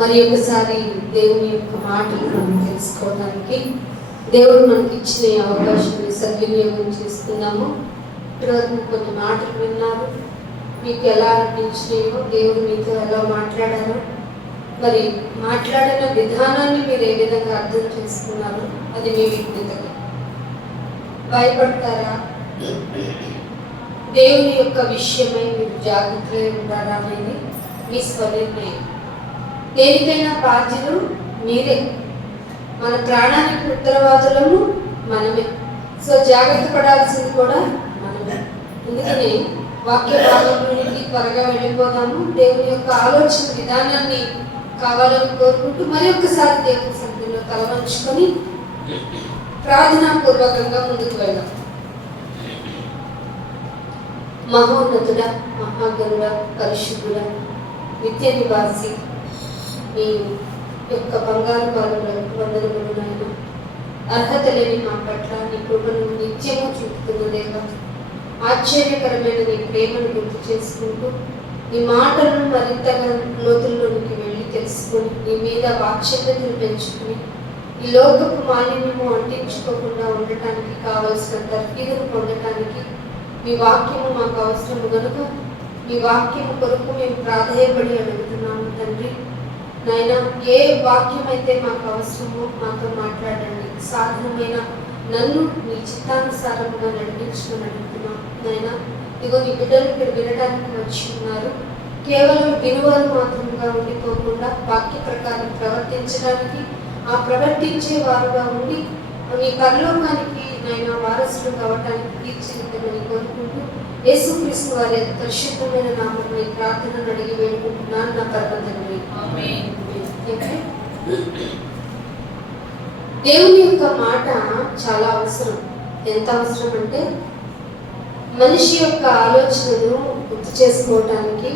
మరి ఒకసారి దేవుని యొక్క మాటలు మనం తెలుసుకోవడానికి దేవుడు మనకి ఇచ్చిన అవకాశాన్ని సద్వినియోగం చేసుకున్నాము. ఇప్పటివరకు కొన్ని మాటలు విన్నారు. మీకు ఎలా అనిపించినాయో, దేవుడు మీతో ఎలా మాట్లాడారో, మరి మాట్లాడిన విధానాన్ని మీరు ఏ విధంగా అర్థం చేసుకున్నారో అది మీ విజ్ఞతగా. భయపడతారా? దేవుని యొక్క విషయమై మీరు జాగ్రత్తగా ఉంటారా అనేది మీ స్వనిర్ణయం. దేనికైనా బాధ్యులు మీరే. మన ప్రాణానికి ఉత్తరవాదులము మనమే. సో జాగ్రత్త పడాల్సింది కూడా మనమే. అందుకని వాక్య భాగంలోనికి త్వరగా వెళ్ళిపోదాము. దేవుని యొక్క ఆలోచన విధానాన్ని కావాలని కోరుకుంటూ మరి ఒక్కసారి దేవుని సన్నిధిలో తలవంచుకొని ప్రార్థనాపూర్వకంగా ముందుకు వెళ్దాం. మహోన్నతుడ, మహాగరుడ, పరిశుద్ధుడ, నిత్య నివాసి, మీ యొక్క బంగారు పాలకులకు వందనములు నాయన. అర్హత లేని మా పట్ల నీ కృపను నిత్యము చూపుతున్న దేవా, ఆశ్చర్యకరమైన నీ ప్రేమను గుర్తు చేసుకుంటూ నీ మాటలను మరింతగా లోతుల్లోనికి వెళ్ళి తెలుసుకొని నీ మీద వాక్యతను పెంచుకుని ఈ లోకపు మాలిన్యము అంటించుకోకుండా ఉండటానికి కావలసిన తర్ఫీదును పొందటానికి మీ వాక్యము మాకు అవసరము కనుక మీ వాక్యము కొరకు మేము ప్రాధేయపడి అడుగుతున్నాము తండ్రి. నాయన, ఏ వాక్యం అయితే మాకు అవసరమో మాతో మాట్లాడండి. సాధనమైన నన్ను మీ చిత్తానుసారముగా నడిపించమని అడుగుతున్నాం నాయన. ఇగో నీ బిడ్డలు ఇక్కడ వినడానికి వచ్చి ఉన్నారు. కేవలం విలువలు మాత్రముగా ఉండిపోకుండా వాక్య ప్రకారం ప్రవర్తించడానికి, ఆ ప్రవర్తించే వారుగా ఉండి మీ పరలోకానికి నాయన వారసులు కావటానికి తీర్చిదిద్దమని కోరుకుంటూ యేసుక్రీస్తు వారి పరిశుద్ధమైన నామములో ఈ ప్రార్థనను అడిగి వేడుకుంటున్నాను నా పరమ తండ్రి. దేవుని యొక్క మాట చాలా అవసరం. ఎంత అవసరం అంటే మనిషి యొక్క ఆలోచనను గుర్తు చేసుకోవటానికి,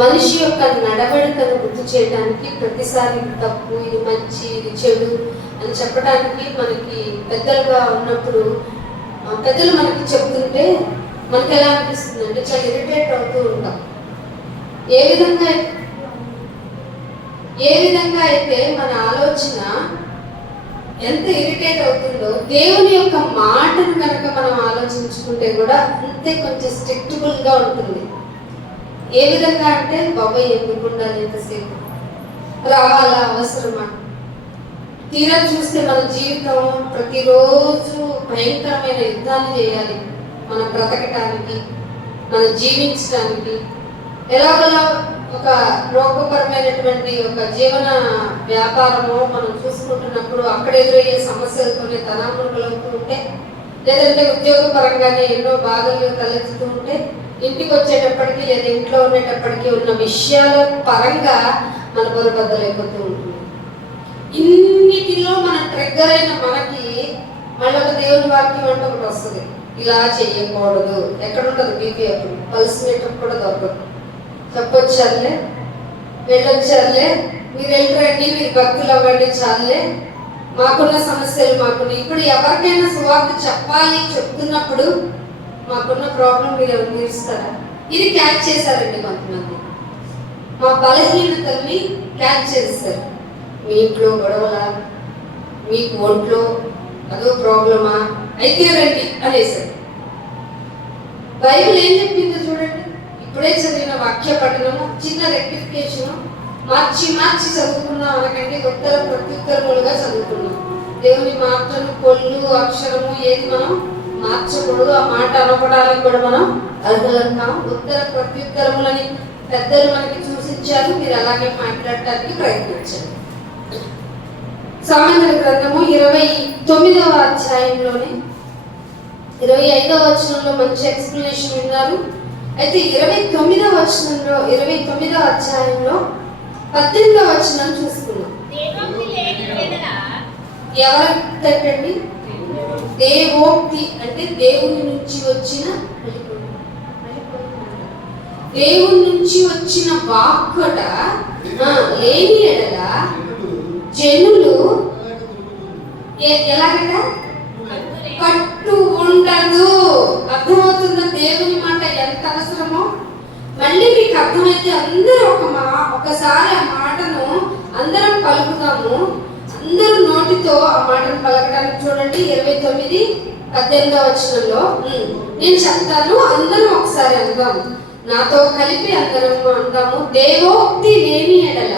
మనిషి యొక్క నడవడికను గుర్తు చేయడానికి, ప్రతిసారి తప్పు, ఇది మంచి, ఇది చెడు అని చెప్పడానికి మనకి పెద్దలుగా ఉన్నప్పుడు పెద్దలు మనకి చెప్తుంటే మనకి ఎలా అనిపిస్తుంది అంటే చాలా ఇరిటేట్ అవుతూ ఉంటాం. ఏ విధంగా అయితే మన ఆలోచన ఎంత ఇరిటేట్ అవుతుందో దేవుని యొక్క మాటను కనుక మనం ఆలోచించుకుంటే కూడా అంతే కొంచెం స్ట్రిక్టబుల్గా ఉంటుంది. ఏ విధంగా అంటే బాబాయ్ ఎందుకు ఉండాలి, ఎంతసేపు రావాలా, అవసరమా? తీరా చూస్తే మన జీవితం ప్రతిరోజు భయంకరమైన యుద్ధాన్ని చేయాలి. మనం బ్రతకటానికి, మనం జీవించడానికి, ఎలాగోలా ఒక రోగపరమైనటువంటి ఒక జీవన వ్యాపారము మనం చూసుకుంటున్నప్పుడు అక్కడ ఎదురయ్యే సమస్యలతోనే తనామునులవుతూ ఉంటే, లేదంటే ఉద్యోగపరంగానే ఎన్నో బాధలు తలెత్తుతూ ఉంటే, ఇంటికి వచ్చేటప్పటికి లేదా ఇంట్లో ఉండేటప్పటికి ఉన్న విషయాల పరంగా మన బుర్రబద్దలైపోతూ ఉంటుంది. ఇన్నిటిలో మన ట్రిగ్గర్ అయిన మనకి మళ్ళీ ఒక దేవుని వాక్యం అంటే ఒకటి వస్తుంది, ఇలా చెయ్యకూడదు. ఎక్కడ ఉంటుంది బీపీ? అప్పుడు పల్స్ మీటర్ కూడా దొరకదు. చెప్పొచ్చారులే, వెళ్ళొచ్చారులే, మీరు వెళ్ళరండి, మీరు భక్తులు అవ్వండి, చాలే, మాకున్న సమస్యలు మాకున్న. ఇప్పుడు ఎవరికైనా సువార్త చెప్పాలి చెప్తున్నప్పుడు మాకున్న ప్రాబ్లం మీరు ఎవరు తీరుస్తారా? ఇది క్యాచ్ చేశారండి కొంతమంది. మా బలహీనతల్ని క్యాచ్ చేస్తారు. మీ ఇంట్లో గొడవలా, మీకు ఒంట్లో అదో ప్రాబ్లమా, అయితే రండి అనేసారు. బైబిల్ ఏం చెప్పిందో చూడండి. ఇప్పుడే చదివిన వాక్య పఠనము, చిన్న రెక్టిఫికేషన్, మార్చి చదువుకున్నాం అనకండి, ఉత్తర ప్రత్యుత్తరములుగా చదువుకున్నాం. దేవుని మాటను, పొల్లు, అక్షరము ఏది మనం మార్చకూడదు. ఆ మాట అనపడానికి కూడా మనం అర్హులంటాం. ఉత్తర ప్రత్యుత్తరములని పెద్దలు మనకి చూసించారు. మీరు అలాగే మాట్లాడటానికి ప్రయత్నించారు. సామెతల గ్రంథము 29వ అధ్యాయంలోనే 25వ వచనంలో మంచి ఎక్స్ప్లెనేషన్ విన్నారు. అయితే 29వ అధ్యాయంలో 18వ వచనం చూసుకున్నాం. ఎవరంటండి? దేవోక్తి అంటే దేవుని నుంచి వచ్చిన వాక్కట లేని ఎడల జనులు ఎలాగట కట్టు ఉండదు. అర్థమవుతున్న దేవుని మాట ఎంత అవసరమో. మళ్ళీ మీకు అర్థమైతే అందరూ ఒకసారి ఆ మాట అందరం పలుకుతాము. అందరూ నోటితో ఆ మాటను పలకడానికి చూడండి 29:18 వచనంలో నేను చెప్తాను, అందరం ఒకసారి అందాం. నాతో కలిపి అందరం అందాము. దేవోక్తి లేని ఎడల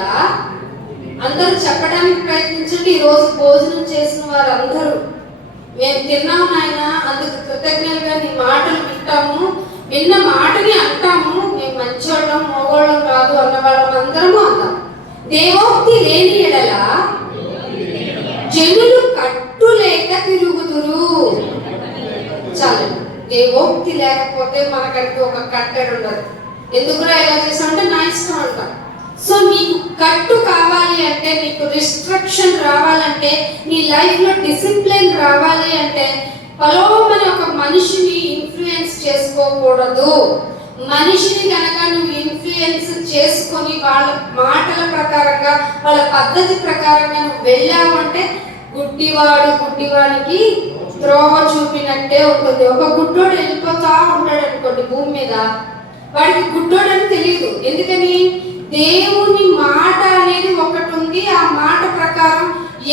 అందరూ చెప్పడానికి ప్రయత్నించండి. ఈరోజు భోజనం చేసిన వారు అందరూ మేము తిన్నాము నాయన, అందుకు కృతజ్ఞతగా నీ మాటలు వింటాము, విన్న మాటని అంటాము, మేము మంచోళ్ళం మోగోళ్ళం కాదు అన్న వాళ్ళం అందరము అందాం. దేవోక్తి లేని ఎడల జనులు కట్టు లేక తిరుగుదురు. చాలు, దేవోక్తి లేకపోతే మనకంటూ ఒక కట్టడి ఉండదు. ఎందుకురా ఇలా చేసామంటే నా ఇష్టం అంటాం. సో నీకు కట్టు కావాలి అంటే, నీకు రిస్ట్రిక్షన్ రావాలంటే, నీ లైఫ్ లో డిసిప్లిన్ రావాలి అంటే పలోమని ఒక మనిషిని ఇన్ఫ్లుయెన్స్ చేసుకోకూడదు. మనిషిని కనుక నువ్వు ఇన్ఫ్లుయెన్స్ చేసుకొని వాళ్ళ మాటల ప్రకారంగా వాళ్ళ పద్ధతి ప్రకారంగా నువ్వు వెళ్ళావు అంటే గుడ్డివానికి త్రోవ చూపినట్టే ఉంటుంది. ఒక గుడ్డోడు వెళ్ళిపోతా ఉంటాడు అనుకోండి భూమి మీద, వాడికి గుడ్డోడు అని తెలియదు. ఎందుకని? దేవుని మాట అనేది ఒకటి ఉంది. ఆ మాట ప్రకారం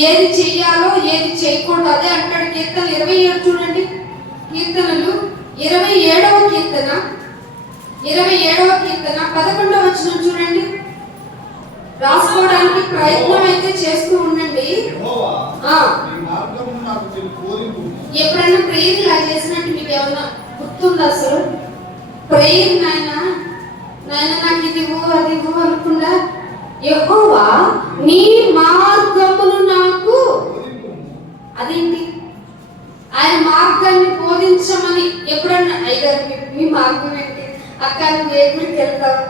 ఏది చెయ్యాలో ఏది చేయకూడదు అదే అంటాడు. కీర్తన 27 చూడండి. కీర్తనలు 27వ కీర్తన 11వ వచనం చూడండి. రాసుకోవడానికి ప్రయత్నం అయితే చేస్తూ ఉండండి. ఎప్పుడైనా ప్రేయర్ ఇలా చేసినట్టు మీకు ఏమన్నా గుర్తుందా? అసలు ప్రేయర్ నాయన నాకు ఇది అది అనుకుండా యెహోవా నీ మార్గమును నాకు, అదేంటి ఆయన మార్గాన్ని బోధించమని ఎప్పుడన్నా అయ్యగారు మీ మార్గం ఏంటి, అక్క నువ్వు ఏ గుడికి వెళ్తావు,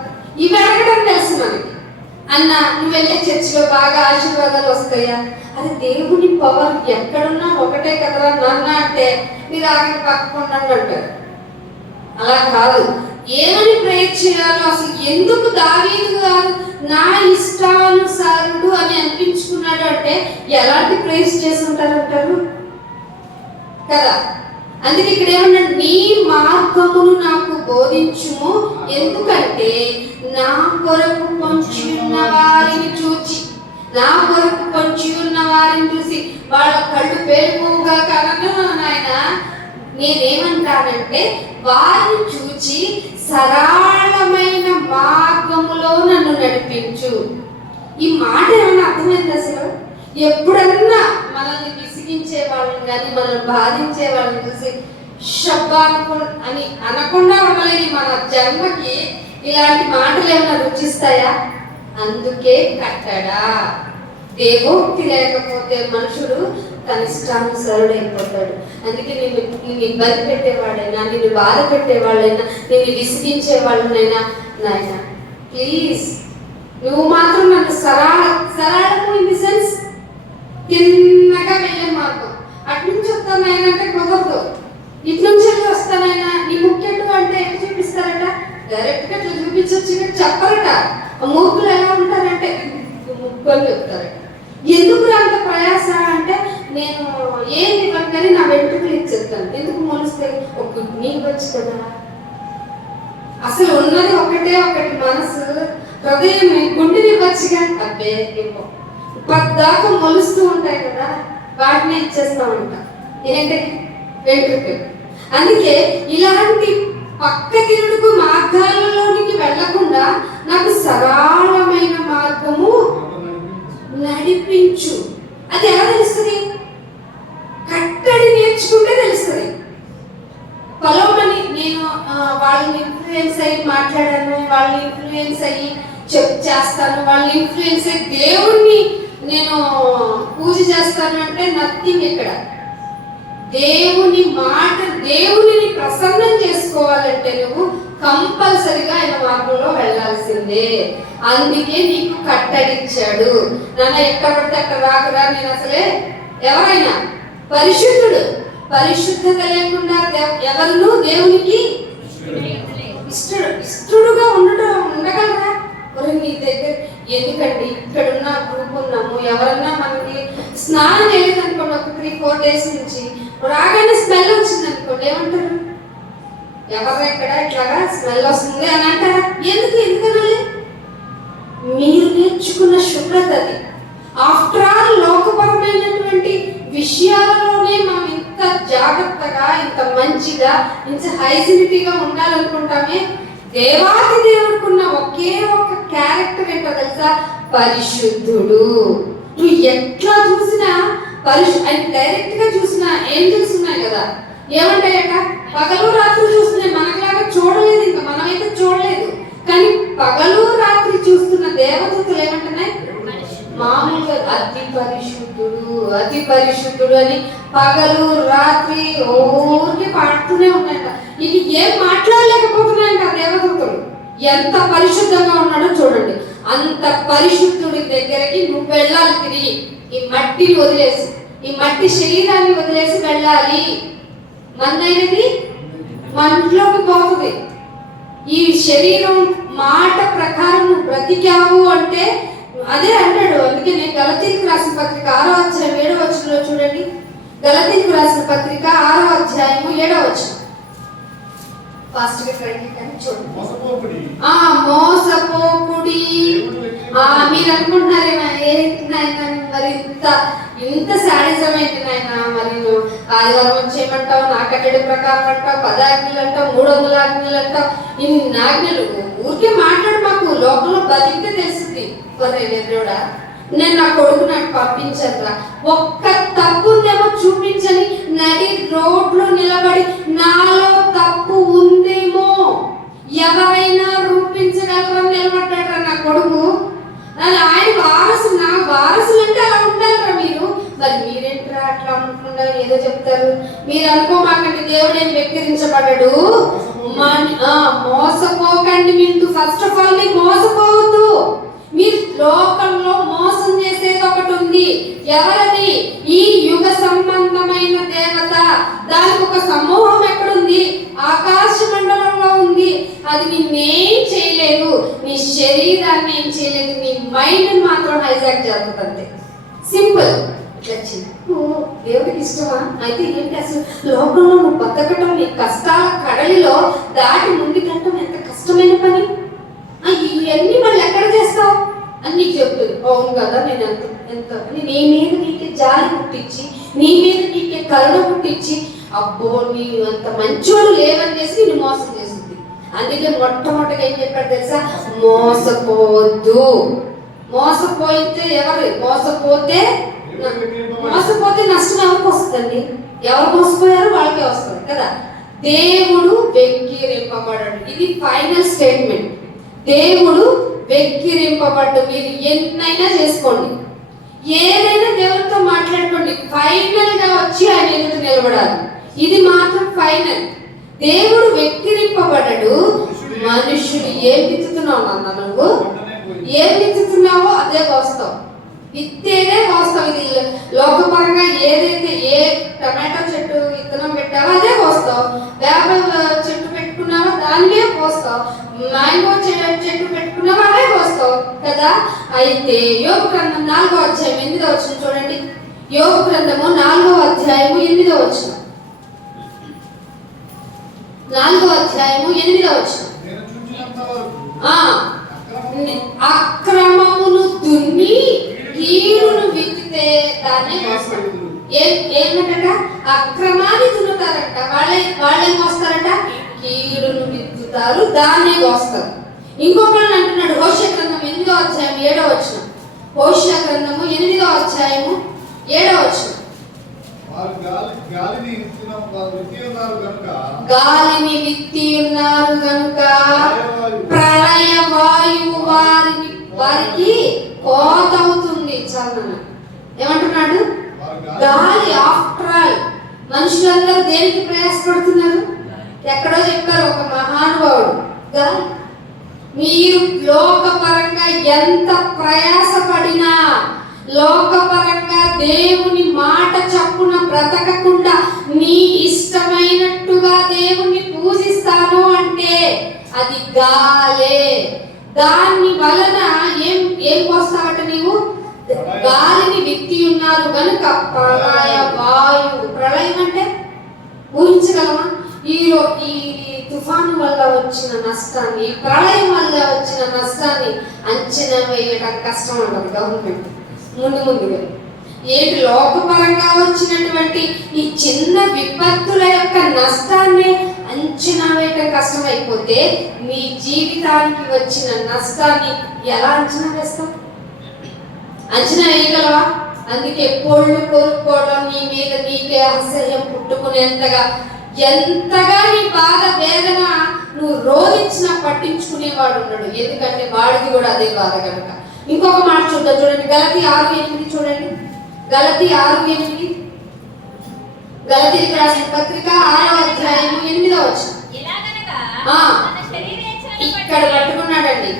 ఇవి అడగడం తెలుసు మనకి. అన్న నువ్వు వెళ్ళే చర్చిలో బాగా ఆశీర్వాదాలు వస్తాయా? అది దేవుని పవర్ ఎక్కడున్నా ఒకటే కదరా నాన్న అంటే మీరు ఆగిన పక్కకుండా అంటారు. అలా కాదు, ఏమని ప్రేయర్ చేయాలో అసలు ఎందుకు దావీదు గారు నా ఇష్టానుసారుడు అని అనిపించుకున్నాడు అంటే ఎలాంటి ప్రేయర్ చేసి ఉంటారంటారు కదా. అందుకే ఇక్కడ ఏమన్నాడు, నీ మార్గమును నాకు బోధించుము, ఎందుకంటే నా కొరకు పొంచి ఉన్న వారిని చూచి, నా కొరకు పొంచి ఉన్న వారిని చూసి వాళ్ళ కళ్ళు పేరుగా కనుక నాయన నేనేమంటానంటే వారిని చూచి సరళమైన మార్గములో నన్ను నడిపించు. ఈ మాట ఏమన్నా అర్థమైంది? అసలు ఎప్పుడన్నా మనల్ని విసిగించే వాళ్ళని కానీ మనల్ని బాధించే వాళ్ళని చూసి శబ్దానికి అని అనకుండా ఉండలేని మన జన్మకి ఇలాంటి మాటలు ఏమైనా రుచిస్తాయా? అందుకే కట్టడా. దేవోక్తి లేకపోతే మనుషుడు తన ఇష్టానుసరుడైపోతాడు. అందుకే నిన్ను ఇబ్బంది పెట్టేవాడైనా, నిన్ను బాధ పెట్టేవాళ్ళైనా, నిన్ను విసిగించే వాళ్ళనైనా నాయన ప్లీజ్ నువ్వు మాత్రం నన్ను సరళము ఇన్ ది సెన్స్ తిన్నగా వెళ్ళే మార్గం, అటు నుంచి వస్తానైనా అంటే కుదరదు, ఇటు నుంచి వెళ్ళి వస్తానైనా నీ ముఖ్యటు అంటే ఎటు చూపిస్తారట, డైరెక్ట్ గా ఇట్లా చూపించొచ్చు చెప్పరట. మూర్ఖులు ఎలా ఉంటారంటే ముక్కలు చెప్తారట. ఎందుకు అంత ప్రయాస అంటే నేను ఏం ఇవ్వను కానీ నా వెంట్రుకలు ఇచ్చేస్తాను, ఎందుకు మొలిస్తే ఒక నీకు వచ్చు కదా. అసలు ఉన్నది ఒకటే ఒకటి మనసు, హృదయం, గుండెని ఇవ్వచ్చుగా. అబ్బే ఇవ్వ పద్దాకా మొలుస్తూ ఉంటాయి కదా, వాటిని ఇచ్చేస్తా ఉంటా ఏంటంటే వెంట్రుకలు. అందుకే ఇలాంటి పక్క తిరుగుడు మార్గాలలోనికి వెళ్లకుండా నాకు సరళమైన మార్గము నడిపించు. అది ఎలా తెలుస్తుంది? కట్టడి నేర్చుకుంటే తెలుస్తుంది. పలోమని నేను వాళ్ళని ఇన్ఫ్లుయెన్స్ అయ్యి మాట్లాడాను, వాళ్ళని ఇన్ఫ్లుయెన్స్ అయ్యి చేస్తాను, వాళ్ళని ఇన్ఫ్లుయెన్స్ అయ్యి దేవుణ్ణి నేను పూజ చేస్తాను అంటే నథింగ్. ఇక్కడ దేవుని మాట, దేవుని ప్రసన్నం చేసుకోవాలంటే నువ్వు కంపల్సరిగా ఆయన మార్గంలో వెళ్ళాల్సిందే. అందుకే నీకు కట్టడిచ్చాడు. నన్ను ఎక్కడ పడితే అక్కడ రాకురా, నేను అసలే ఎవరైనా పరిశుద్ధుడు, పరిశుద్ధత లేకుండా ఎవరు దేవునికి ఇష్టడుగా ఉండగలరా? నీ దగ్గర ఎందుకండి ఇక్కడున్న గ్రూప్ ఉన్నాము, ఎవరన్నా మనకి స్నానం చేయలేదు అనుకోండి ఒక 3-4 days నుంచి, రాగానే స్మెల్ వచ్చింది అనుకోండి, ఏమంటారు? ఎవరు ఇక్కడ ఇట్లాగా స్మెల్ వస్తుంది అని అంటారా? ఎందుకనాలి? మీరు నేర్చుకున్న శుభ్రత అది. ఆఫ్టర్ ఆల్ లోకపరమైనటువంటి విషయాలలోనే మనం ఇంత జాగ్రత్తగా, ఇంత మంచిగా, ఇంత హైజినిటీగా ఉండాలనుకుంటామే. దేవాది దేవుడుకున్న ఒకే ఒక్క క్యారెక్టర్ ఏంటో తెలుసా? పరిశుద్ధుడు. నువ్వు ఎట్లా చూసినా ఆయన డైరెక్ట్ గా చూసినా ఏంజల్స్ ఉన్నాయి కదా, ఏమంటాయట? పగలు రాత్రి చూస్తున్నాయి. మనకులాగా చూడలేదు, ఇంకా మనమైతే చూడలేదు. కానీ పగలు రాత్రి చూస్తున్న దేవదూతలు ఏమంటున్నాయి? మామూలుగా అతి పరిశుద్ధుడు, అతి పరిశుద్ధుడు అని పగలు రాత్రి ఓర్ని పాడుతూనే ఉన్నాయంట. ఇది ఏం మాట్లాడలేకపోతున్నాయంట ఆ దేవదూతలు. ఎంత పరిశుద్ధంగా ఉన్నాడో చూడండి. అంత పరిశుద్ధుడి దగ్గరికి నువ్వు వెళ్ళాలి. తిరిగి ఈ మట్టిని వదిలేసి, ఈ మట్టి శరీరాన్ని వదిలేసి వెళ్ళాలి. మన్నైనది మనలోకి పోతుంది. ఈ శరీరం మాట ప్రకారం నువ్వు బ్రతికావు అంటే అదే అంటాడు. అందుకే నేను గలతీయులకు రాసిన పత్రిక 6వ అధ్యాయం 7వ వచనంలో చూడండి. గలతీయులకు రాసిన పత్రిక 6వ అధ్యాయము 7వ వచనం. ఫాస్ట్ గా చూడండి. మోసపోకుడి. మీరు అనుకుంటున్నారేమో ఏంటి నాయన మరి ఇంత శాడిజం ఏంటి నాయన? మరి నువ్వు ఆదివారం వచ్చి ఏమంటావు? నా కట్టడి ప్రకారం అంటావు, 10 ఆజ్ఞలు అంటావు, 300 ఆజ్ఞలు అంటావు. ఇన్ని ఆజ్ఞలు ఊరికే మాట్లాడు. మాకు లోకంలో బతికితే తెలుస్తుంది. దేవుడా, నేను నా కొడుకు నాకు పంపించరా, ఒక్క తప్పు ఉందేమో చూపించని నడి రోడ్లో నిలబడి నాలో తప్పు ఉందేమో ఎవరైనా రూపించగలరని నిలబడ్డారా నా కొడుకు. ఆయన వారసులు, నా వారసులు అంటే అలా ఉండాలిరా మీరు. మరి మీరేంట్రా అట్లా అనుకుండా ఏదో చెప్తారు? మీరు అనుకోమాకండి, దేవుడు ఏం వెక్కిరించబడ్డాడు. మోసపోకండి. మీరు ఫస్ట్ ఆఫ్ ఆల్ మీరు మోసపోవద్దు. మీరు లోకంలో మోసం చేసేది ఒకటి ఉంది. ఎవరది? ఈ యుగ సంబంధమైన దేవత. దానికి ఒక సమూహం ఎక్కడుంది? ఆకాశ మండలంలో ఉంది. అది నిన్నేం చేయలేదు, నీ శరీరాన్ని ఏం చేయలేదు, నీ మైండ్ మాత్రం హైజాక్ చేస్తుంది అంతే. సింపుల్. దేవుడికి ఇష్టమా? అయితే ఏంటి అసలు లోకంలో నువ్వు బతకటం, నీ కష్టాల కడలిలో దాటి ముందుకెళ్ళటం ఎంత కష్టమైన పని. ఇవన్నీ మళ్ళీ ఎక్కడ చేస్తావు అని నీకు చెప్తుంది. అవును కదా, నేను ఎంత నీ మీద నీకే జాలి పుట్టించి, నీ మీద నీకే కరుణ పుట్టించి, అబ్బో నీ అంత మంచోడు లేవని చేసి నేను మోసం చేస్తుంది. అందుకే మొట్టమొదటిగా ఏం చెప్పాడు తెలుసా? మోసపోవద్దు. మోసపోయితే ఎవరు? మోసపోతే నష్టం ఎవరికి వస్తుందండి? ఎవరు మోసపోయారో వాళ్ళకే వస్తుంది కదా. దేవుడు వెక్కిరింపబడడు. ఇది ఫైనల్ స్టేట్మెంట్. దేవుడు వెక్కిరింపబడ్డు. మీరు ఎన్నైనా చేసుకోండి, ఏదైనా దేవుడితో మాట్లాడుకోండి, ఫైనల్ గా వచ్చి ఆయన ఎదుట నిలబడాలి. ఇది మాత్రం ఫైనల్. దేవుడు వెక్కిరింపబడ్డాడు. మనుషుడు ఏం విత్తుతున్నావు అన్న, నువ్వు ఏం విత్తుతున్నావో అదే కోస్తావు. విత్తేదే కోస్తావు. ఇది లోకపరంగా ఏదైతే ఏ టమాటో చెట్టు విత్తనం పెట్టావో అదే కోస్తావు. వేప చెట్టు పెట్టుకున్నావో దానికే కోస్తావు. మ్యాంగో చెట్టు పెట్టుకున్నావో అవే కోస్తావు కదా. అయితే యోబు గ్రంథం 4వ అధ్యాయం 8వ వచనం చూడండి. యోబు గ్రంథము 4వ అధ్యాయము 8వ వచనం. 4వ అధ్యాయము 8వ వచనం. అక్రమమును దున్ని కీడును విత్తితే దాన్నే మోస్తారు. ఏమంట? అక్రమాన్ని దున్నుతారంట, వాళ్ళేం మోస్తారంట? కీడును విత్తుతారు, దాన్నే మోస్తారు. ఇంకొకళ్ళు అంటున్నాడు హోషేయ గ్రంథం 8వ అధ్యాయం 7వ వచనం. హోషేయ గ్రంథము 8వ అధ్యాయము 7వ వచనం. గాలిని విత్తి ఉన్నారు గనుక ప్రళయ వాయువు వారికి కోత అవుతుంది. చాలా ఏమంటున్నాడు? గాలి. ఆఫ్టర్ ఆల్ మనుషులందరూ దేనికి ప్రయాసపడుతున్నారు? ఎక్కడో చెప్పారు ఒక మహానుభావుడు, గాలి. మీరు లోకపరంగా ఎంత ప్రయాసపడినా, లోకపరంగా దేవుని మాట చప్పున బ్రతకకుండా నీ ఇష్టమైనట్టుగా దేవుణ్ణి పూజిస్తాను అంటే అది గాలే. దాని వలన ఏం పోస్తావట నీవు? గాలిని విత్తి ఉన్నారు కనుక ప్రళయ వాయువు. ప్రళయం అంటే ఊహించగలమా? ఈ తుఫాను వల్ల వచ్చిన నష్టాన్ని, ప్రళయం వల్ల వచ్చిన నష్టాన్ని అంచనా వేయడం కష్టం ఉంటుంది గవర్నమెంట్. ముందుగా ఏంటి లోకపరంగా వచ్చినటువంటి ఈ చిన్న విపత్తుల యొక్క నష్టాన్ని అంచనా వేయటం కష్టమైపోతే నీ జీవితానికి వచ్చిన నష్టాన్ని ఎలా అంచనా వేస్తావు? అంచనా వేయగలవా? అందుకే పొళ్ళు కోరుకోవడం, నీ మీద నీకే అసహ్యం పుట్టుకునేంతగా ఎంతగా నీ బాధ వేదన నువ్వు రోధించినా పట్టించుకునేవాడు ఉన్నాడు. ఎందుకంటే వాడికి కూడా అదే బాధ కనుక. ఇంకొక మాట చూద్దాం, చూడండి. గలతీ 6:8 చూడండి. గలతీ 6:8. గలతీయులకు రాసిన పత్రిక 6వ అధ్యాయము 8వ వచనం. ఇక్కడ పట్టుకున్నాడండి.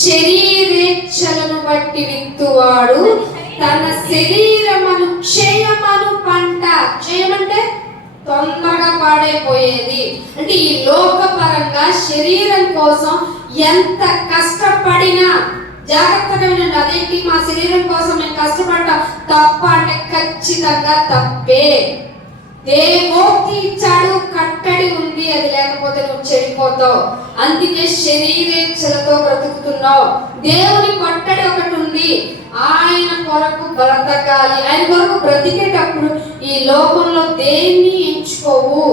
శరీరేచ్ఛలను బట్టి విత్తువాడు తన శరీరమును క్షయమను పంట. క్షయమంటే తొందరగా పాడైపోయేది. అంటే ఈ లోకపరంగా శరీరం కోసం ఎంత కష్టపడినా, జాగ్రత్తగా వినండి, అదేంటి మా శరీరం కోసం మేము కష్టపడ్డా తప్ప అంటే ఖచ్చితంగా తప్పే. దేవోక్తి ఇచ్చాడు, కట్టడి ఉంది, అది లేకపోతే నువ్వు చెడిపోతావు. అందుకే శరీరేచ్ఛలతో బ్రతుకుతున్నావు. దేవుని కట్టడి ఒకటి ఉంది, ఆయన కొరకు బ్రతకాలి. ఆయన కొరకు బ్రతికేటప్పుడు ఈ లోకంలో దేన్ని ఎంచుకోవు.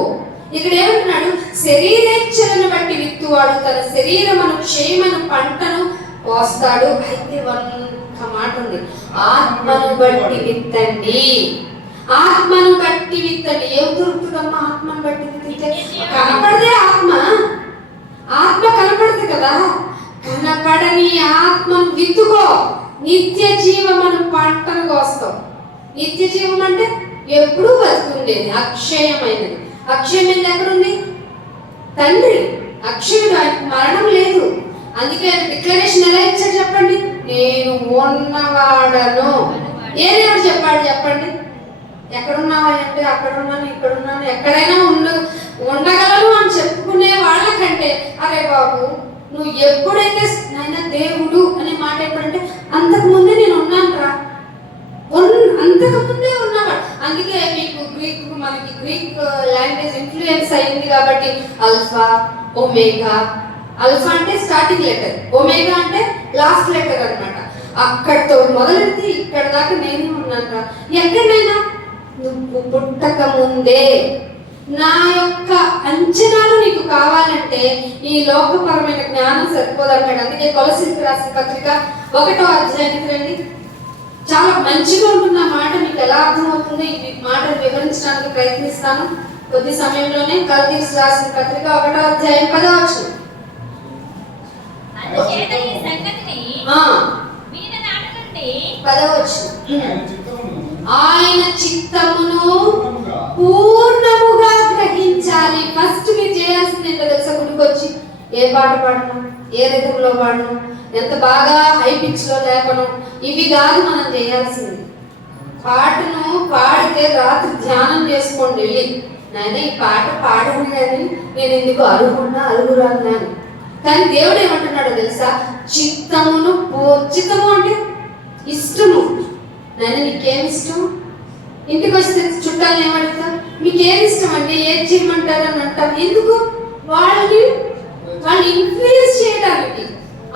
ఇక్కడ ఏమంటున్నాడు? శరీరేచ్ఛలను బట్టి విత్తువాడు తన శరీరమును క్షేమను పంటను కోస్తాడు. అయితే ఒక్క మాట ఉంది, ఆత్మను బట్టి విత్తండి. ఆత్మను బట్టి విత్తండి. ఏం దొరుకుతుందమ్మా ఆత్మను బట్టి విత్తితే? కనపడదే ఆత్మ. ఆత్మ కనపడదు కదా. కనపడని ఆత్మను విత్తుకో. నిత్య జీవమును పంటను కోస్తాం. నిత్య జీవం అంటే ఎప్పుడూ బతుకుండేది, అక్షయమైనది. అక్షయమైనది ఎక్కడుంది? తండ్రి అక్షయుడు, ఆయనకు మరణం లేదు. అందుకే డిక్లరేషన్ ఎలా ఇచ్చాడు చెప్పండి? నేను ఉన్నవాడను. ఏ దేవుడు చెప్పాడు చెప్పండి? ఎక్కడున్నావా అంటే అక్కడున్నాను, ఇక్కడున్నాను, ఎక్కడైనా ఉండగలను అని చెప్పుకునే వాళ్ళకంటే, అరే బాబు నువ్వు ఎప్పుడైతే నాయన దేవుడు అనే మాట ఎప్పుడంటే అంతకు ముందే నేను ఉన్నాను రా, అంతకు ముందే ఉన్నవాడు. అందుకే మీకు మనకి గ్రీక్ లాంగ్వేజ్ ఇన్ఫ్లుయెన్స్ అయింది కాబట్టి అల్ఫా, ఒమేగా. అల్ఫా అంటే స్టార్టింగ్ లెటర్, ఒమేగా అంటే లాస్ట్ లెటర్ అన్నమాట. అక్కడితో మొదలెడితే ఇక్కడ దాకా నేనే ఉన్నాను రా. ఎక్కడైనా నువ్వు పుట్టక ముందే నా యొక్క అంచనాలు నీకు కావాలంటే ఈ లోకపరమైన జ్ఞానం సరిపోదంటాడు. అందుకే కొలసీలకు రాసిన పత్రిక 1వ అధ్యాయానికి రండి. చాలా మంచిగా ఉంటుంది ఆ మాట. మీకు ఎలా అర్థమవుతుందో ఈ మాటను వివరించడానికి ప్రయత్నిస్తాను కొద్ది సమయంలోనే. కొలసీలకు రాసిన పత్రిక 1వ అధ్యాయం 10వ వచనం. ఆయన చిత్తమును పూర్ణముగా గ్రహించాలి. ఫస్ట్ మీరు చేయాల్సింది ఏంటో తెలుసా? గుడికి వచ్చి ఏ పాట పాడను, ఏ రిథంలో పాడను, ఎంత బాగా హై పిచ్ లో లేపను, ఇవి కాదు మనం చేయాల్సింది. పాటను పాడితే రాత్రి ధ్యానం చేసుకోండి వెళ్ళి, నాయన ఈ పాట పాడను కానీ నేను ఎందుకు అరుగురాను అని. కానీ దేవుడు ఏమంటున్నాడో తెలుసా? చిత్తమును. చిత్తము అంటే ఇష్టము. నాయన నీకేమి ఇష్టం? ఇంటికి వస్తే చుట్టాలు ఏమడుగుతాం? మీకేమి ఇష్టం అంటే ఏం చేయమంటారు అని అంటాం. ఎందుకు? వాళ్ళు ఇన్ఫ్లుయెన్స్ చేయడానికి.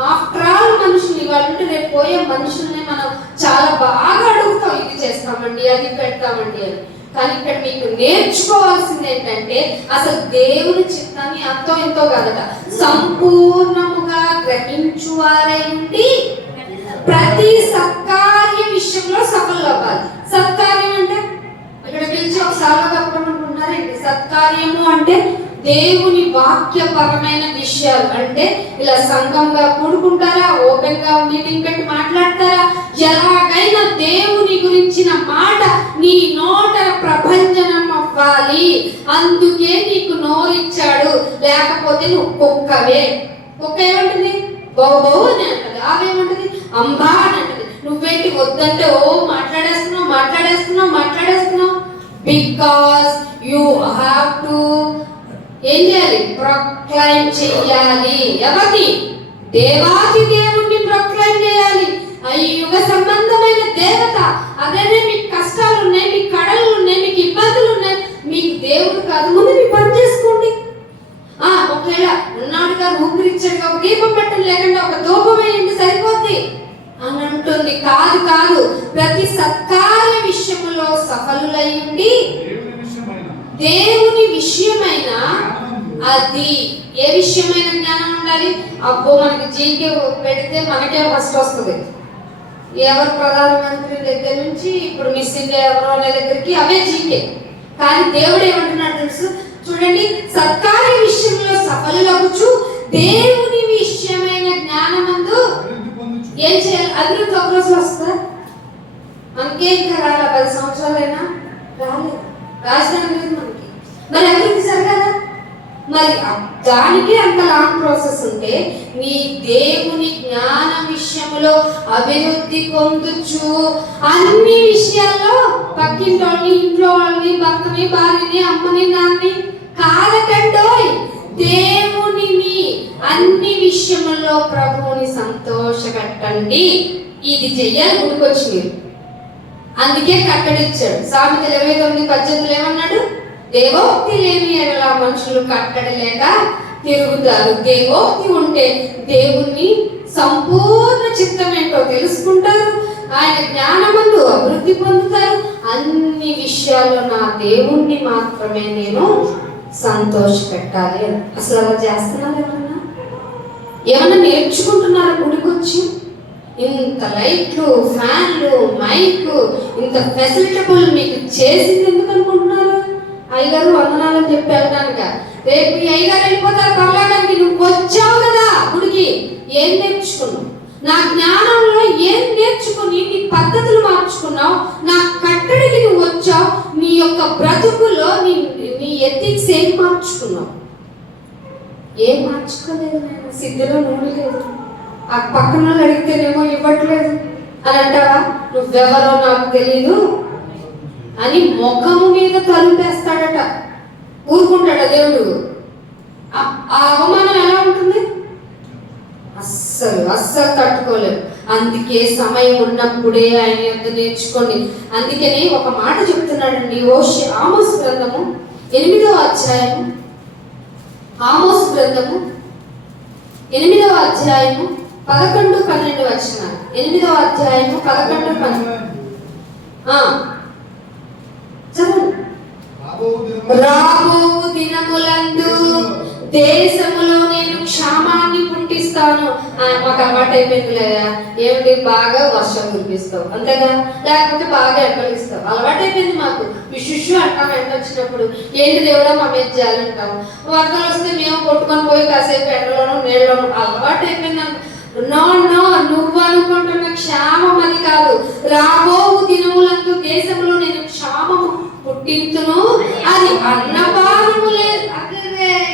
ఆఫ్టర్ ఆల్ మనుషుల్ని, వాళ్ళు రేపు పోయే మనుషుల్ని మనం చాలా బాగా అడుగుతాం, ఇది చేస్తామండి, అది పెడతామండి అని. కానీ ఇక్కడ మీకు నేర్చుకోవాల్సింది ఏంటంటే అసలు దేవుని చిత్తాన్ని అంతో ఎంతో కాదట, సంపూర్ణముగా గ్రహించువారై ఉండి ప్రతి సత్కార్య విషయంలో సఫలం అవ్వాలి. సత్కార్యం అంటే ఇక్కడ పిలిచి ఒక సాగా కప్పమనుకున్నారండి. సత్కార్యము అంటే దేవుని వాక్యపరమైన విషయాలు. అంటే ఇలా సంఘంగా కూడుకుంటారా, ఓపెన్ గా మీటింగ్ పెట్టి మాట్లాడతారా, ఎలాగైనా దేవుని గురించిన మాట నీ నోట ప్రభంజనం అవ్వాలి. అందుకే నీకు నోరిచ్చాడు. లేకపోతే నువ్వు కుక్కవే. కుక్క ఏమంటుంది? బౌ అని అంటది. ఆవేమంటది? అంబా అని అంటది. నువ్వేంటి వద్దంటే ఓ మాట్లాడేస్తున్నావు. బికాస్ యూ హ్యావ్ టు ఏం చేయాలి? ప్రొక్లైమ్ చెయ్యాలి. ఎవరిని? దేవాది దేవుణ్ణి ప్రొక్లైమ్ చేయాలి. యుగ సంబంధమైన దేవత. అదేనే మీకు కష్టాలు ఉన్నాయి, మీకు కడలు ఉన్నాయి, మీకు ఇబ్బందులు ఉన్నాయి, మీకు దేవుడు కాదు. ముందు మీ పని చేసుకోండి. ఒకవేళ ఉన్నాడుగా ఊపిరిచ్చాడుగా ఒక దీపం పెట్టడం లేకుండా ఒక ధూపం వేయండి సరిపోద్ది అని అంటుంది చెప్తుంది, కాదు కాదు, ప్రతి సత్కార్య విషయములో సఫలులయ్యుండి దేవుని విషయమైన, అది ఏ విషయమైన జ్ఞానం ఉండాలి? అబ్బో మనకి జీకే పెడితే మనకే ఫస్ట్ వస్తుంది. ఎవరు ప్రధానమంత్రి దగ్గర నుంచి ఇప్పుడు మిస్ ఇండియా ఎవరో అనే దగ్గరికి అవే జీకే. కానీ దేవుడు ఏమంటున్నాడు తెలుసు? చూడండి, సత్కార్య విషయంలో సఫలులగుచు దేవుని విషయమైన జ్ఞానమందు ఏం చేయాలి? అభివృద్ధి ఒక రోజు వస్తుందా? మనకే ఇంకా రాలా, 10 సంవత్సరాలైనా రాలేదు, రాజధాని లేదు మనకి. మరి అభివృద్ధి జరగాల? మరి దానికి అంత లాంగ్ ప్రాసెస్ ఉంటే నీ దేవుని జ్ఞాన విషయంలో అభివృద్ధి పొందుచు అన్ని విషయాల్లో పక్కింటి వాళ్ళని, ఇంట్లో వాళ్ళని, భర్తని, భార్యని, అమ్మని, నాన్ని కాదకండోయ్, దేవునిని అన్ని విషయముల్లో ప్రభువుని సంతోషపెట్టండి. ఇది చెయ్యాలి గుడికొచ్చి మీరు. అందుకే కట్టడిచ్చాడు. సామెతలు 29:18 ఏమన్నాడు? దేవోక్తి లేని ఎడల మనుషులు కట్టడి లేక తిరుగుతారు. దేవోక్తి ఉంటే దేవుణ్ణి సంపూర్ణ చిత్తం ఏంటో తెలుసుకుంటారు, ఆయన జ్ఞానమందు అభివృద్ధి పొందుతారు. అన్ని విషయాల్లో నా దేవుణ్ణి మాత్రమే నేను సంతోష పెట్టాలి. అసలు అలా చేస్తున్నారు? ఏమన్నా నేర్చుకుంటున్నారా? గుడికొచ్చి ఇంత లైట్లు, ఫ్యాన్లు, మైక్, ఇంత ఫెసిలిటబుల్ మీకు చేసింది ఎందుకు అనుకుంటున్నారు? అయ్యగారు వందనాలని చెప్పి వెళ్ళడానిక? రేపు ఈ అయ్యగారు వెళ్ళిపోతారు పర్లాడానికి. నువ్వు వచ్చావు కదా గుడికి, ఏం నేర్చుకున్నావు? నా జ్ఞానంలో ఏం నేర్చుకుని నీ పద్ధతులు మార్చుకున్నావు? నా కట్టడికి నువ్వు వచ్చావు. నీ యొక్క బ్రతుకులో నీ ఎథిక్స్ ఏం మార్చుకున్నావు? ఏం మార్చుకోలేదు. నేను సిద్ధిలో నూనె లేదు, ఆ పక్కన వాళ్ళు అడిగితేనేమో ఇవ్వట్లేదు అని అంటావా? నువ్వెవరో నాకు తెలీదు అని ముఖము మీద తలుపేస్తాడట. ఊరుకుంటాడా దేవుడు? ఆ అవమానం ఎలా ఉంటుంది? అస్సలు తట్టుకోలేవు. అందుకే సమయం ఉన్నప్పుడే ఆయన యొద్ద నేర్చుకోండి. అందుకనే ఒక మాట చెప్తున్నాడండి. ఆమోస్ గ్రంథము 8వ అధ్యాయము, ఆమోస్ గ్రంథము 8వ అధ్యాయము 11-12 వచనాలు. 8వ అధ్యాయము 11-12 రాబో దినములందు దేశములో నేను క్షామాన్ని పుట్టిస్తాను. మాకు అలవాటు అయిపోయింది లేదా? ఏమిటి? బాగా వర్షం కురిపిస్తావు అంతేగా, లేకపోతే బాగా ఎండలిస్తావు. అలవాటు అయిపోయింది మాకు. విశుషు అంటాం ఎండ వచ్చినప్పుడు. ఏంటి దేవుడా మా మీద చేయాలంటాం. వరదలు వస్తే మేము కొట్టుకొని పోయి కాసేపు ఎండలోనూ నీళ్ళలోనూ. అలవాటు అయిపోయింది. నో నువ్వు అనుకుంటున్న క్షామం అది కాదు. రాబో దినములందు దేశంలో నేను క్షామము పుట్టించును, అది అన్నపానము లేదు.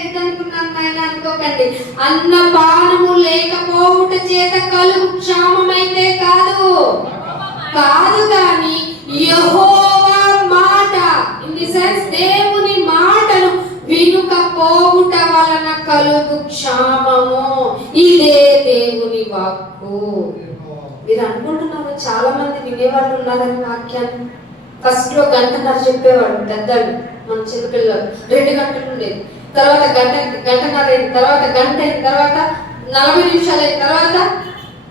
ఇది అనుకున్నాను ఆయన, అనుకోకండి. అన్నపానము లేకపోవుట చేత కలుగు క్షామమైతే కాదు కానీ యెహోవా మాట, ఇన్ ది సెన్స్ దేవుని మాటను వినుకపోవుట వలన కలుగు క్షామము. ఇదే దేవుని వాక్కు. మీరు అనుకుంటున్నారు చాలా మంది వినేవాళ్ళు ఉన్నారని వాక్యాన్ని. ఫస్ట్ లో 1 గంట చెప్పేవాడు పెద్దలు, మన చిన్నపిల్లలు 2 గంటలు ఉండేది. తర్వాత గంటన్నర అయిన తర్వాత, గంట అయిన తర్వాత, 40 నిమిషాలు అయిన తర్వాత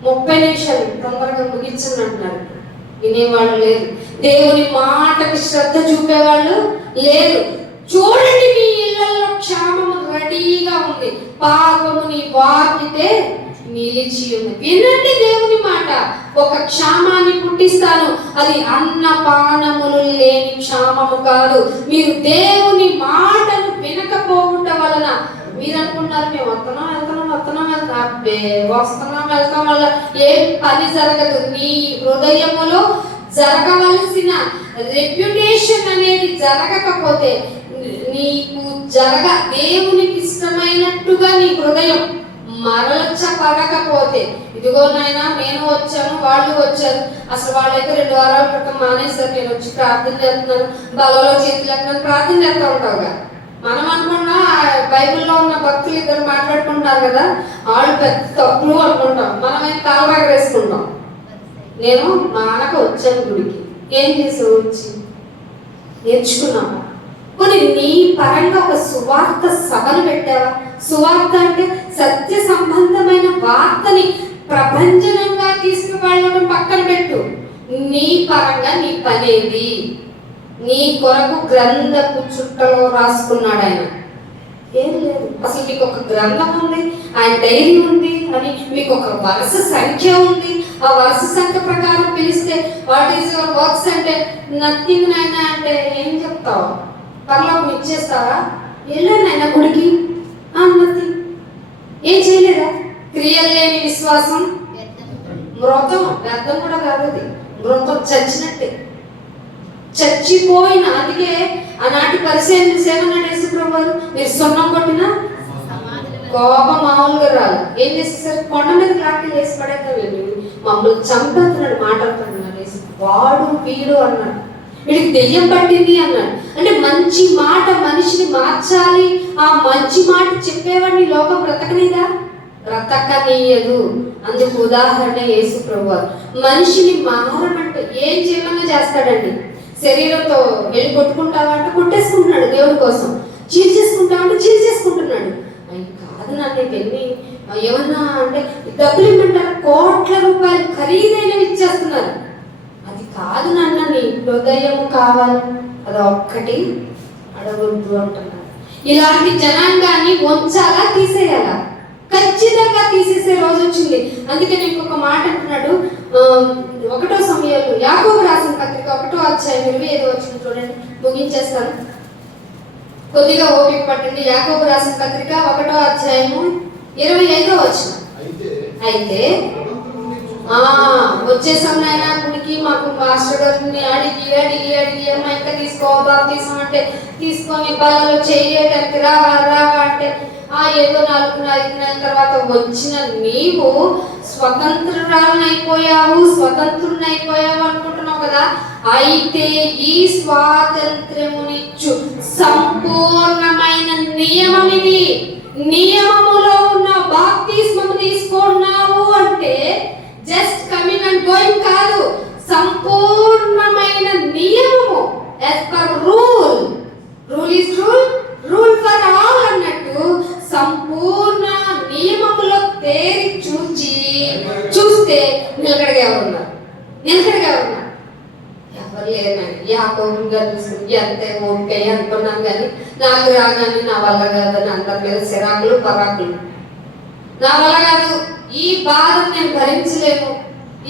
30 నిమిషాలు తొందరగా ముగించండి అంటున్నారు. వినేవాళ్ళు లేరు. దేవుని మాటకి శ్రద్ధ చూపేవాళ్ళు లేరు. చూడండి, మీ ఇళ్లలో క్షామము రెడీగా ఉంది, పాపము నీ వాకితే నిలిచి ఉంది. వినండి దేవుని మాట. ఒక క్షామాన్ని పుట్టిస్తాను, అది అన్నపానములు లేని క్షామము కాదు. మీరు దేవుని మాటను వినకపోవటం వలన మీరు అనుకున్నారు మేము వస్తున్నాం అబ్బే వస్తున్నాం వల్ల ఏం పని జరగదు. నీ హృదయములో జరగవలసిన రెప్యుటేషన్ అనేది జరగకపోతే, నీకు దేవునికి ఇష్టమైనట్టుగా నీ హృదయం మరల్చబడకపోతే, ఇదిగో నాయనా నేను వచ్చాను, వాళ్ళు వచ్చారు, అసలు వాళ్ళైతే 2 వారాల క్రితం మానేసారు, నేను వచ్చి ప్రార్థన చేస్తున్నాను, బలలో చేతులు ఎత్తున్నాను, ప్రార్థన చేస్తూ ఉంటావుగా. మనం అనుకున్నా బైబిల్లో ఉన్న భక్తులు ఇద్దరు మాట్లాడుకుంటారు కదా, వాళ్ళు పెద్ద తప్పులు అనుకుంటాం, మనమేం కాలబాగా వేసుకుంటాం. నేను మా అన్నక వచ్చాను గుడికి, ఏం చేసావు? వచ్చి నేర్చుకున్నాము. కొన్ని నీ పరంగా ఒక సువార్త సభను పెట్టావా? సువార్త అంటే సత్య సంబంధమైన వార్తని ప్రపంచంగా తీసుకువెళ్ళడం పక్కన పెట్టు, నీ పరంగా నీ పనేది? నీ కొరకు గ్రంథపు చుట్టలో రాసుకున్నాడు ఆయన. ఏం లేదు, అసలు మీకు ఒక గ్రంథం ఉంది, ఆయన డైరీ ఉంది అని మీకు ఒక వరుస సంఖ్య ఉంది. ఆ వరుస సంఖ్య ప్రకారం పిలిస్తే వాట్ ఈస్ యువర్ వర్క్స్ అంటే నథింగ్ నాయన అంటే ఏం చెప్తావు? పరలోకం ఇచ్చేస్తావా? వెళ్ళాను గుడికి, నథింగ్. ఏం చేయలేదా? క్రియలు లేని విశ్వాసం మృతం. వ్యర్థం కూడా కాదు, అది మృతం, చచ్చినట్టే, చచ్చిపోయిన. అందుకే ఆనాటి పరిచయం సేవన్నాడు యేసుప్రభు వారు, మీరు సున్నం కొట్టినా కోపం మామూలుగా రాదు. ఏం చేసేసారు? కొండ మీద లాక్కి వేసి పడేస్తాడు, మమ్మల్ని చంపేస్తున్నాడు, మాట్లాడుతున్నాడు. వేసి వాడు వీడు అన్నాడు, వీడికి దెయ్యం పట్టింది అన్నాడు. అంటే మంచి మాట మనిషిని మార్చాలి. ఆ మంచి మాట చెప్పేవాడిని లోకం బ్రతకనిదా? బ్రతకనీయదు. అందుకు ఉదాహరణ యేసుప్రభు వారు. మనిషిని మారమంటే ఏం చేయమన్నా చేస్తాడండి. శరీరంతో వెళ్ళి కొట్టుకుంటావా అంటే కొట్టేసుకుంటున్నాడు దేవుడి కోసం, చీల్చేసుకుంటావా అంటే చీల్చేసుకుంటున్నాడు. కాదు నన్ను ఎన్ని ఏమన్నా అంటే డబ్బులు ఇవ్వమంటారు, కోట్ల రూపాయలు ఖరీదైనవి ఇచ్చేస్తున్నారు. అది కాదు నాన్న, నీ హృదయం కావాలి, అది ఒక్కటి అడగొద్దు అంటున్నారు. ఇలాంటి జనాంగాన్ని ఉంచాలా తీసేయాలా? ఖచ్చితంగా తీసేసే రోజు వచ్చింది. అందుకే నేను ఒక మాట అంటున్నాడు, 1 సమయాలు యాకోబు రాసిన పత్రిక 1వ అధ్యాయం 25వ వచనం చూడండి, ముగించేస్తాను, కొద్దిగా ఓపిక పట్టండి. యాకోబు రాసిన పత్రిక 1వ అధ్యాయము 25వ వచనం. అయితే వచ్చేసాం నాయన గుడికి, మాకు మాస్టర్ గారిని అడిగి అడిగి అడిగి అమ్మ ఇంకా బాప్తిసం అంటే తీసుకొని బలలో చేయడానికి రావా అంటే ఏదో 4-5 నెలల తర్వాత వచ్చిన నీవు స్వతంత్రునైపోయావు అనుకుంటున్నావు కదా. అయితే ఈ స్వాతంత్రమునిచ్చు సంపూర్ణమైన నియమం ఇది. నియమములో ఉన్న బాప్తిస్మము తీసుకున్నావు అంటే జస్ట్ కమింగ్ అండ్ గోయింగ్ కాదు, సంపూర్ణమైన నియమము. As per rule, rule is rule for all అన్నట్టు సంపూర్ణ నియమములో తేరి చూస్తే నిలకడగా ఎవరున్నారు? ఎవరు లేరండి. యాకోబు గారు చూసుకుని అంతే ఓకే అనుకున్నాను, కానీ నాకు రాగానే నా వల్ల కాదని అందరి మీద సిరాకులు పరాకులు. నా వల్ల కాదు, ఈ బాధ నేను భరించలేను.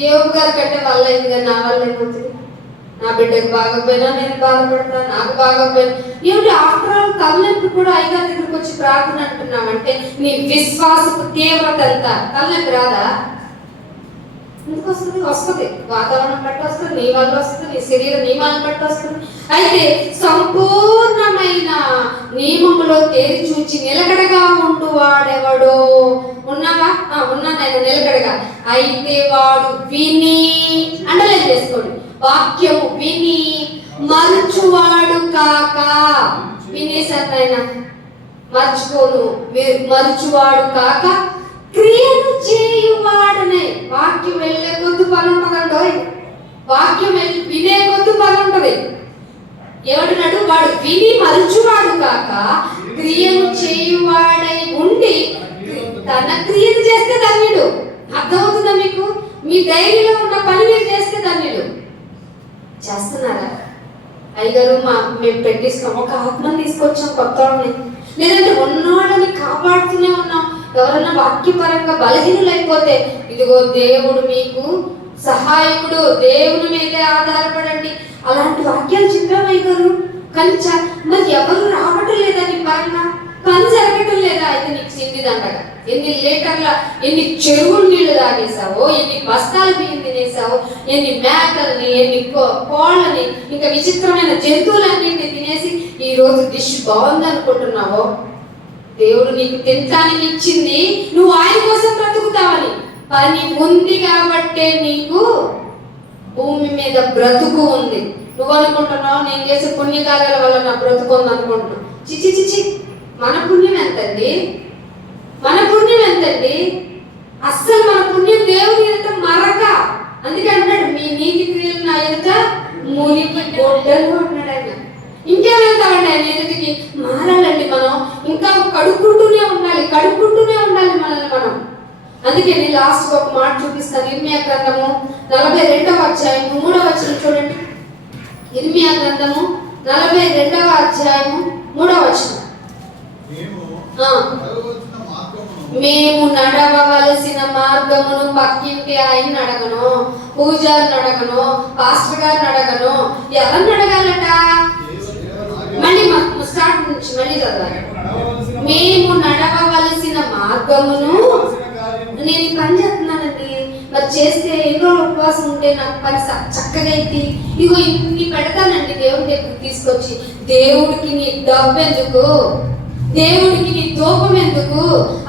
యోగు గారి కంటే వల్ల అయింది, కానీ నా వల్ల ఏమవుతుంది? నా బిడ్డకు బాగోపోయినా నేను బాధపడతా, నాకు బాగోపోయినా ఏమిటి? ఆఫ్టర్ ఆల్ తలనొప్పి కూడా అయ్యగారి దగ్గరికి వచ్చి ప్రార్థన అంటున్నామంటే నీ విశ్వాసపు తీవ్రత ఎంత? తలనొప్పి రాదా? ఎందుకు వస్తుంది? వస్తుంది, వాతావరణం బట్టి వస్తుంది, నీ వల్ల వస్తుంది, నీ శరీర నియమాలను బట్టి వస్తుంది. అయితే సంపూర్ణమైన నియమములో తేరి చూచి నిలకడగా ఉంటూ వాడెవడో. ఉన్నావా? ఉన్నాను ఆయన నిలకడగా. అయితే వాడు విని, అండర్లైన్ చేసుకోండి, వాక్యము విని మరుచువాడు కాక. వినేసాను ఆయన, మర్చిపోను, మరుచువాడు కాక క్రియను చేయువాడనే. వాక్యం వెళ్ళే కొద్ది పని ఉంటుందండో, వాక్యం వినే కొద్ది పని ఉంటుంది. ఏమంటున్నాడు? వాడు విని మరుచువాడు కాక క్రియను చేయువాడై ఉండి తన క్రియను చేస్తే ధన్యుడు. అర్థమవుతుందా మీకు? మీ ధైర్యంలో ఉన్న పని మీరు చేస్తే ధన్యుడు. చేస్తున్నారా? అయ్యగారు మేము పెట్టిస్తాం, ఒక ఆత్మని తీసుకొచ్చాం కొత్త వాళ్ళని, లేదంటే ఉన్నోళ్ళని కాపాడుతూనే ఉన్నాం. ఎవరన్నా వాక్యపరంగా బలహీనులైపోతే ఇదిగో దేవుడు మీకు సహాయకుడు, దేవుని మీదే ఆధారపడండి, అలాంటి వాక్యాలు చెప్పాము అయ్యగారు. కానీ మరి ఎవరు రావటం లేదా నీ పరంగా? పని జరగటం లేదా? అయితే నీకు సింగిదండగా ఎన్ని లీటర్ల, ఎన్ని చెరువులు నీళ్లు తాగేసావో, ఎన్ని బస్తాలు బియ్యం తినేసావో, ఎన్ని మేకల్ని, ఎన్ని కోళ్ళని, ఇంకా విచిత్రమైన జంతువులన్నింటినీ తినేసి ఈ రోజు డిష్ బాగుంది అనుకుంటున్నావో. దేవుడు నీకు తినటానికి ఇచ్చింది నువ్వు ఆయన కోసం బ్రతుకుతావని. పని ఉంది కాబట్టే నీకు భూమి మీద బ్రతుకు ఉంది. నువ్వు అనుకుంటున్నావు నేను చేసే పుణ్యకార్యాల వల్ల నా బ్రతుకు ఉంది అనుకుంటున్నావు. చిచి చిచి, మన పుణ్యం ఎంతండి? అస్సలు మన పుణ్యం దేవుని ఎదుట మరక. అందుకే అంటాడు, మీ నీతి క్రియలు నా ఎదుట మునికి గొడ్డలు అంటున్నాడు ఆయన. ఇంకేమంటామండి ఆయన ఎదుటికి? మారాలండి మనం, ఇంకా కడుక్కుంటూనే ఉండాలి మనల్ని మనం. అందుకే నేను లాస్ట్ ఒక మాట చూపిస్తాను. ఇర్మియా గ్రంథము 42వ అధ్యాయము 3వ వచనం చూడండి. ఇర్మియా గ్రంథము 42వ అధ్యాయము 3వ వచనం. మేము నడవవలసిన మార్గమును పక్కింటి ఆయన అడగను, పూజారిని అడగను, పాస్టర్ గారిని అడగను. ఎవరిని అడగాలట? మళ్ళీ స్టార్ట్ నుంచి మళ్ళీ చదవాలి. మేము నడవవలసిన మార్గమును, నేను పని చేస్తున్నానండి, మరి చేస్తే ఎన్ని రోజులు ఉపవాసం ఉంటే నాకు పని చక్కగా అయితే ఇగో ఇన్ని పెడతానండి దేవుడి దగ్గరికి తీసుకొచ్చి. దేవుడికి నీ డబ్బు ఎందుకు? దేవుడికి నీ దూపం ఎందుకు?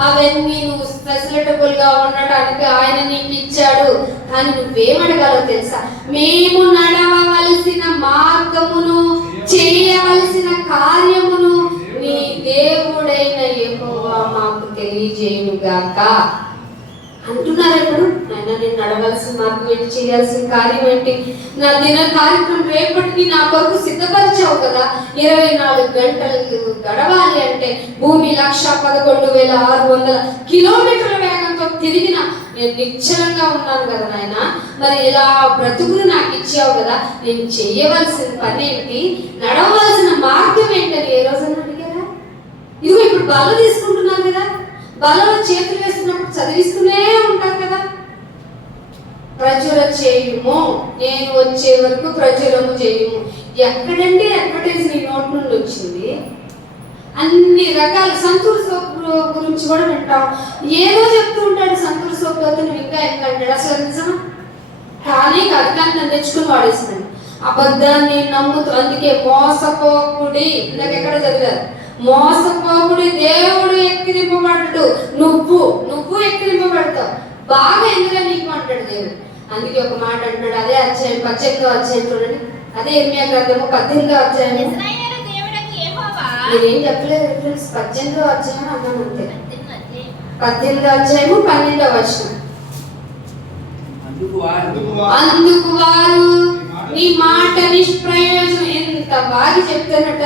అవన్నీ నువ్వు ఫెసిలిటబుల్ గా ఉండటానికి ఆయన నీకు ఇచ్చాడు. కానీ నువ్వేమడగాలో తెలుసా? మేము నడవవలసిన మార్గమును, చేయవలసిన కార్యమును నీ దేవుడైన యెహోవా మాకు తెలియజేయుగాక అంటున్నారు. ఎప్పుడు నాయన నేను నడవలసిన మార్గం ఏంటి, చేయాల్సిన కార్యం ఏంటి, నా దిన కార్యక్రమం రేపటికి నా కొరకు సిద్ధపరిచావు కదా. 24 గంటలు గడవాలి అంటే భూమి 1,11,600 కిలోమీటర్ల వేగంతో తిరిగిన నేను నిశ్చలంగా ఉన్నాను కదా నాయన. మరి ఇలా బ్రతుకులు నాకు ఇచ్చావు కదా, నేను చేయవలసిన పని ఏంటి, నడవలసిన మార్గం ఏంటని ఏ రోజన్నా అడిగారా? ఇదిగో ఇప్పుడు బల్ల తీసుకుంటున్నారు కదా, బలలో చేతులు వేస్తున్నప్పుడు చదివిస్తూనే ఉంటారు కదా. ప్రచుర చేయుము, నేను వచ్చే వరకు ప్రచురము చేయుము. ఎక్కడంటే అడ్వర్టైజ్ నీ నోట్ నుండి వచ్చింది. అన్ని రకాల సంతూర్ సోప్ గురించి కూడా వింటాం. ఏదో చెప్తూ ఉంటాడు సంతూర్ సోప్ అతను, ఇంకా అంటాడు. అసలు నిజమా? కానీ అధికాన్ని తెచ్చుకుని వాడేస్తున్నాడు. అబద్ధాన్ని నమ్ముతూ, అందుకే మోసపోకుడి, నాకు ఎక్కడ చదివారు, మోసపోకుడి, దేవుడు ఎక్కిరింపబడ్డాడు, నువ్వు ఎక్కిరింపబడతావు. బాగా ఎందులో నీకు అంటాడు దేవుడు. అందుకే ఒక మాట అంటాడు, అదే అధ్యాయం 18వ అధ్యాయం చూడండి, అదే ఇర్మియా గ్రంథము 18వ అధ్యాయం. నేనేం చెప్పలేదు ఫ్రెండ్స్, 18వ అధ్యాయం అన్నాను అంతే. 18వ అధ్యాయము 12వ వచనం. అందుకు వారు నీ మాట నిష్ప్రయోజనం. ఎంత బాగా చెప్తానట.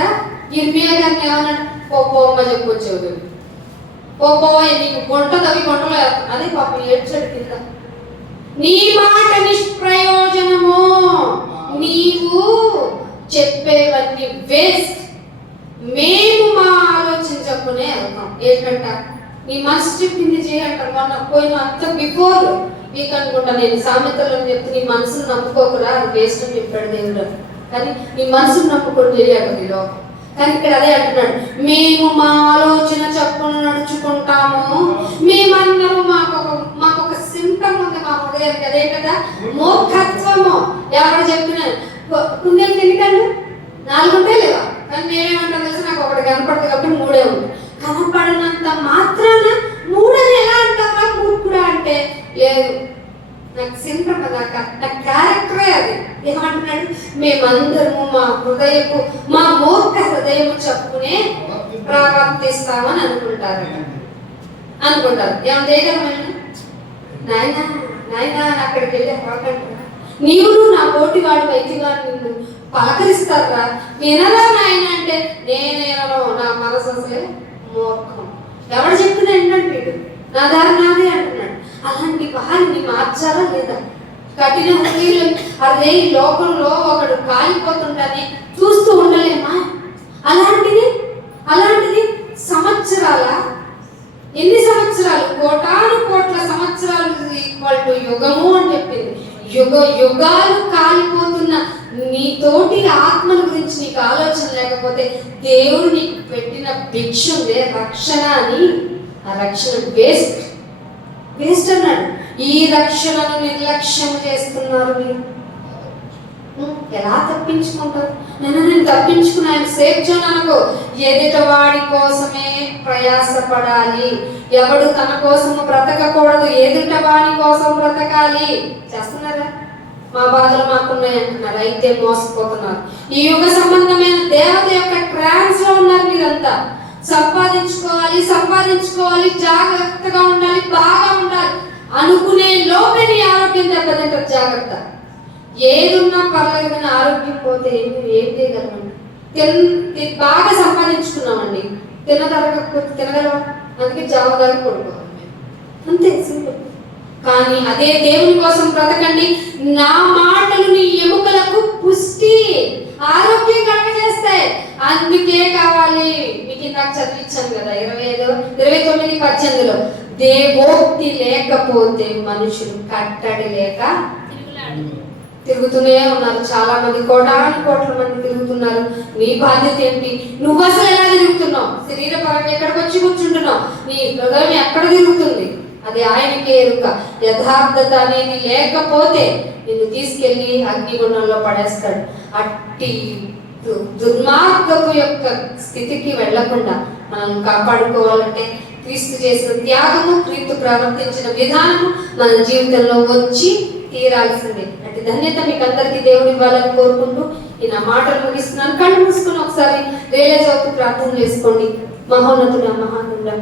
ఇర్మియా గారిని ఏమన్నాడు? పోమ్మ చెప్పొచ్చేవాడు, నీకు గుంటలో అదే పాపం ఏడ్చాడు కింద. నీ మాట నిష్ప్రయోజనము, నీవు చెప్పేవన్నీ వేస్ట్. మేము మా ఆలోచన చెప్పునే వెళ్తాం. ఏంటంట? నీ మనసు చెప్పింది చేయంటారు. మొన్న పోయిన అంత బిఫోర్ వీక్ అనుకుంటా నేను సామెతలో చెప్తే, నీ మనసును నమ్ముకోకురా, అది వేస్ట్ అని చెప్పాడు దేవుడు. కానీ నీ మనసును నమ్ముకొని చేయాలి ఈ లోకం. కానీ ఇక్కడ అదే అంటున్నాడు, మేము మా ఆలోచన చెప్పును నడుచుకుంటాము. మేమన్నారు మాకొక సింటమ్ ఉంది మా హృదయానికి, అదే కదా మూర్ఖత్వము. ఎవరు చెప్తున్నారు? కుందేలు తింటాను 4 ఉంటాయి లేవా? కానీ నేనేమంటాను తెలుసు, నాకు ఒకటి కనపడదు కాబట్టి 3 ఉంది. కనపడినంత మాత్రాన 3 అని ఎలా అంటారా మూర్ఖుడా అంటే? లేదు, నాకు సింటమ్, నా క్యారెక్టరే అది. ఏమంటున్నాడు? మేమందరము మా మూర్ఖ హృదయము చెప్పుకునే ప్రవర్తిస్తామని అనుకుంటారు. ఏమన్నా చేయగలమని? నాయన అక్కడికి వెళ్ళి అవ్వకంటారా? నీవు నా పోటీ వాడు వైద్య వాడు నిన్ను పలకరిస్తారా? వినరా నాయన అంటే నేనేనో, నా మనసు అసలే మూర్ఖం. ఎవరు చెప్తున్నా ఏంటంటే నా దారి నాదే అంటున్నాడు. అలాంటి వారిని మార్చాలా లేదా? కఠిన హృదయులు, అదే ఈ లోకంలో ఒకడు కాలిపోతుంటానే చూస్తూ ఉండలేమా? అలాంటిది సంవత్సరాల, ఎన్ని సంవత్సరాలు? కోట్ల సంవత్సరాలు ఈక్వల్ టు యుగము అని చెప్పింది. యుగాలు కాలిపోతున్న నీ తోటి ఆత్మల గురించి నీకు ఆలోచన లేకపోతే, దేవుడు నీకు పెట్టిన భిక్ష ఉందే రక్షణ అని, ఆ రక్షణ వేస్ట్ అన్నాడు. ఈ రక్షణను నిర్లక్ష్యం చేస్తున్నారు మీరు. ఎలా తప్పించుకుంటారు? నేను తప్పించుకుని ఆయన సేఫ్ జోన్ అనుకో. ఎదుట వాడి కోసమే ప్రయాసపడాలి. ఎవడు తన కోసము బ్రతకకూడదు, ఎదుట వాడి కోసం బ్రతకాలి. చేస్తున్నారా? మా బాధలు మాకున్నాయి అంటున్నారు, అయితే మోసపోతున్నారు. ఈ యుగ సంబంధమైన దేవత యొక్క ట్రాన్స్ లో ఉన్నారు మీరంతా. సంపాదించుకోవాలి, జాగ్రత్తగా ఉండాలి, బాగా ఉండాలి అనుకునే లోపే నీ ఆరోగ్యం దెబ్బతింటారు. జాగ్రత్త. ఏదున్నా పర్లేదని ఆరోగ్యం పోతే ఏం చేయగలమండి? బాగా సంపాదించుకున్నామండి, తినగలకపోతే తినగలమా? అందుకే జావగాలి కొడుకోవాలి. అంతే సింపుల్. కానీ అదే దేవుని కోసం బ్రతకండి. నా మాటలు నీ ఎముకలకు పుష్టి, ఆరోగ్యం కలగజేస్తాయి. అందుకే కావాలి, మీకు ఇందాక చదివించాను కదా 29:18 దేవోక్తి లేకపోతే మనుషులు కట్టడి లేక తిరుగుతూనే ఉన్నారు. చాలా మంది, కోట్ల మంది తిరుగుతున్నారు. నీ బాధ్యత ఏంటి? నువ్వు అసలు ఎలా తిరుగుతున్నావు? శరీరపరంగా ఎక్కడికి వచ్చి కూర్చుంటున్నావు? నీ హృదయం ఎక్కడ తిరుగుతుంది? అది ఆయనకే ఎరుక. యథార్థత అనేది లేకపోతే నిన్ను తీసుకెళ్లి అగ్నిగుండంలో పడేస్తాడు. అట్టి దుర్మార్గపు యొక్క స్థితికి వెళ్లకుండా మనం కాపాడుకోవాలంటే క్రీస్తు చేసిన త్యాగము, క్రీస్తు ప్రవర్తించిన విధానము మన జీవితంలో వచ్చి తీరాల్సిందే. అంటే ధన్యత మీకు అందరికీ దేవుడు ఇవ్వాలని కోరుకుంటూ ఈ నా మాటలు ముగిస్తున్నాను. కళ్ళు మూసుకుని ఒకసారి రియలైజ్ అవుతూ ప్రార్థన చేసుకోండి. మహోన్నతుడా, మహానుడా,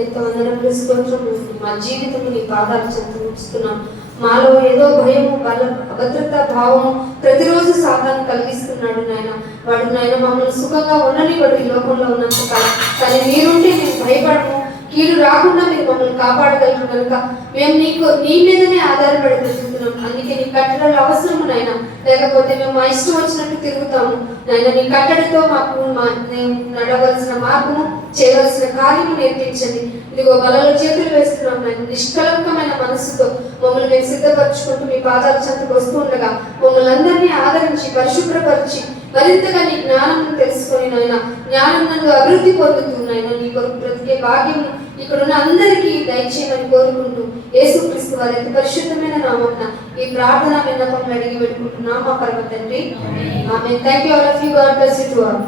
ఎంతో వందనములు, స్తోత్రములు. మా జీవితము నీ పాదాలు చెంత ఉంచుతున్నాం. మాలో ఏదో భయము, బలం, అభద్రతా భావము ప్రతిరోజు సాతాను కలిగిస్తున్నాడు నాయన. వాడు నాయన మమ్మల్ని సుఖంగా ఉండనివాడు ఈ లోకంలో ఉన్నంత కాలం. కానీ మీరుంటే మేము భయపడము, కీడు రాకుండా మీరు మమ్మల్ని కాపాడగలరు కనుక మేము నీ మీదనే ఆధారపడి బ్రతుకుతున్నాం. అందుకే నీ కట్టడలు అవసరము నాయన, లేకపోతే మేము మా ఇష్టం వచ్చినట్టు తిరుగుతాము నాయన. నీ కట్టడితో మాకు నడవలసిన మార్గము, చేయవలసిన కార్యము నేర్పించండి. ఇదిగో బలలో చేతులు వేస్తున్నాం నాయన. నిష్కలంకమైన మనస్సుతో మమ్మల్ని మేము సిద్ధపరచుకుంటూ మీ పాదాల చెంతకు వస్తూ ఉండగా మమ్మల్ని అందరినీ ఆదరించి పరిశుభ్రపరిచి మరింతగా నీ జ్ఞానం తెలుసుకొని నాయన, జ్ఞానం నందు అభివృద్ధి పొందుతున్నాయన. నీ కొరకు బ్రతికే భాగ్యము ఇక్కడున్న అందరికీ దయచేయమని కోరుకుంటూ యేసుక్రీస్తు వారి అతి పరిశుద్ధమైన నామమున ఈ ప్రార్థన విన్నపం అడిగి పెట్టుకుంటున్నాం మా పరమ తండ్రి. Amen. Thank you all of you. God bless you to all.